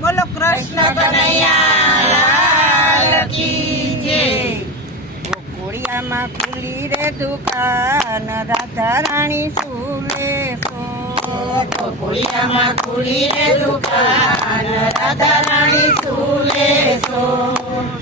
બોલો કૃષ્ણ કનૈયા લાલ કી જય। ગોકુળિયામાં ખુલી રે દુકાન, રાધા રાણી સુલે સો। ગોકુળિયામાં ખુલી રે દુકાન, રાધા રાણી સુલે સો।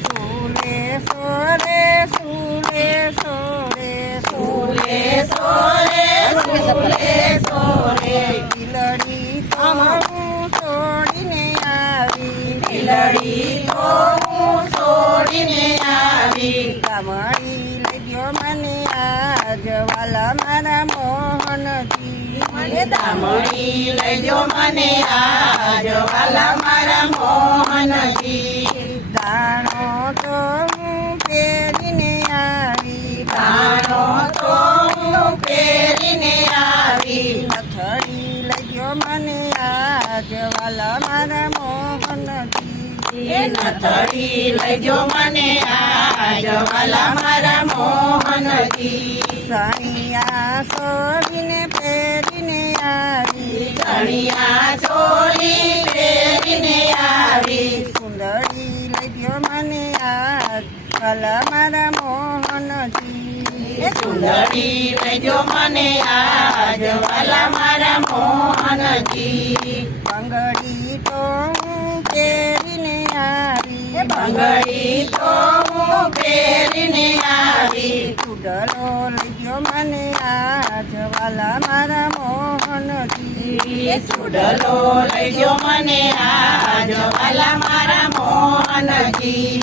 સુલે સો રે સુલે સો રે સુલે સો રે સુલે સો રે। દિલડી તો હું છોડીને આવી, દિલડી તો હું છોડીને આવી। ગામડી લઈ ગયો મને આજ વાલા મારા મોહનજી। મને દામડી લઈ જો મને આજ વાલા મારા મોહનજી। દાણો તો હું પહેરીને આવી, દાણો તો હું પહેરીને આવી। નથડી લઈ ગયો મને આજ વાલા મારા મોહનજી। એ નથડી લઈ જો મને આજ વાલા મારા મોહનજી। સણિયા સોરીને પહેરીને આવી, ચણિયા ચોળી પહેરીને આવી। સુંદરી લઈ ગયો મને આજ વાલા મારા મોહનજી। એ સુંદરી લઈ જો મને આજ વાલા મારા મોહનજી। બંગડી તો હું પહેરીને આવી, બંગડી તો હું પહેરીને આવી। ચૂડલો લઈ ગયો મને આજ વાલા મારા મોહનજી। એ ચૂડલો લઈ જો મને આજ વાલા મારા મોહનજી।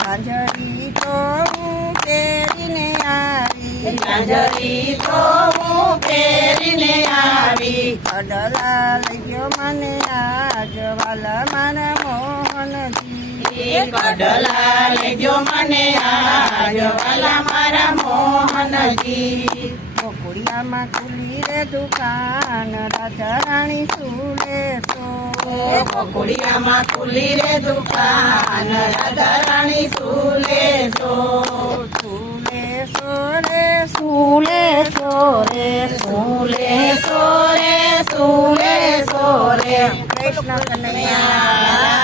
ઝાંઝરી તો હું પહેરીને આવી, ઝાંઝરી તો હું પહેરીને આવી। કડલા લઈ ગયો મને આજ વાલા મારા મોહનજી। એ કડલા લઈ જો મને આજ વાલા મારા મોહનજી। ગોકુળિયામાં ખુલી રે દુકાન, રાધા રાણી સુલે સો। એ ગોકુળિયામાં ખુલી રે દુકાન, રાધા રાણી સુલે સો। સુલે સો રે સુલે સો રે સુલે સો રે સુલે સો રે। કૃષ્ણ કનૈયા કનૈયા